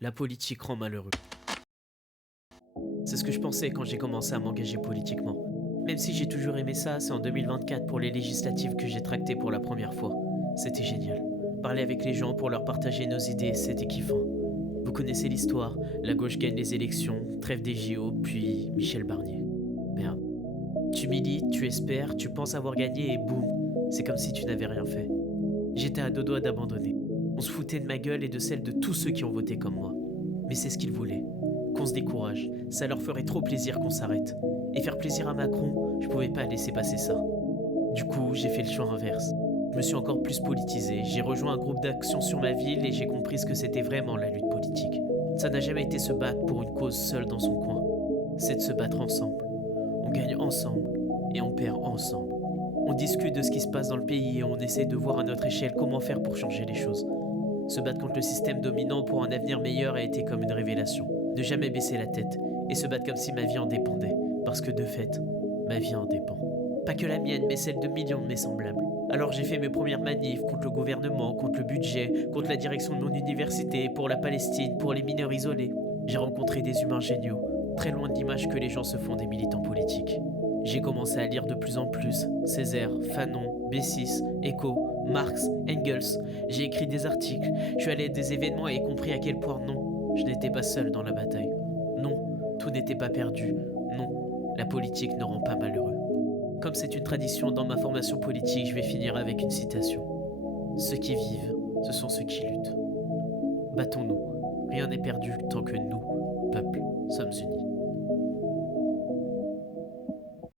La politique rend malheureux. C'est ce que je pensais quand j'ai commencé à m'engager politiquement. Même si j'ai toujours aimé ça, c'est en 2024 pour les législatives que j'ai tracté pour la première fois. C'était génial. Parler avec les gens pour leur partager nos idées, c'était kiffant. Vous connaissez l'histoire, la gauche gagne les élections, trêve des JO, puis Michel Barnier. Merde. Tu milites, tu espères, tu penses avoir gagné et boum, c'est comme si tu n'avais rien fait. J'étais à deux doigts d'abandonner. On se foutait de ma gueule et de celle de tous ceux qui ont voté comme moi. Mais c'est ce qu'ils voulaient. Qu'on se décourage. Ça leur ferait trop plaisir qu'on s'arrête. Et faire plaisir à Macron, je pouvais pas laisser passer ça. Du coup, j'ai fait le choix inverse. Je me suis encore plus politisé. J'ai rejoint un groupe d'action sur ma ville et j'ai compris ce que c'était vraiment la lutte politique. Ça n'a jamais été se battre pour une cause seule dans son coin. C'est de se battre ensemble. On gagne ensemble et on perd ensemble. On discute de ce qui se passe dans le pays et on essaie de voir à notre échelle comment faire pour changer les choses. Se battre contre le système dominant pour un avenir meilleur a été comme une révélation. Ne jamais baisser la tête et se battre comme si ma vie en dépendait. Parce que de fait, ma vie en dépend. Pas que la mienne, mais celle de millions de mes semblables. Alors j'ai fait mes premières manifs contre le gouvernement, contre le budget, contre la direction de mon université, pour la Palestine, pour les mineurs isolés. J'ai rencontré des humains géniaux, très loin de l'image que les gens se font des militants politiques. J'ai commencé à lire de plus en plus Césaire, Fanon, Bessis, Eco, Marx, Engels. J'ai écrit des articles, je suis allé à des événements et compris à quel point non, je n'étais pas seul dans la bataille. Non, tout n'était pas perdu. Non, la politique ne rend pas malheureux. Comme c'est une tradition dans ma formation politique, je vais finir avec une citation. Ceux qui vivent, ce sont ceux qui luttent. Battons-nous. Rien n'est perdu tant que nous, peuple, sommes unis.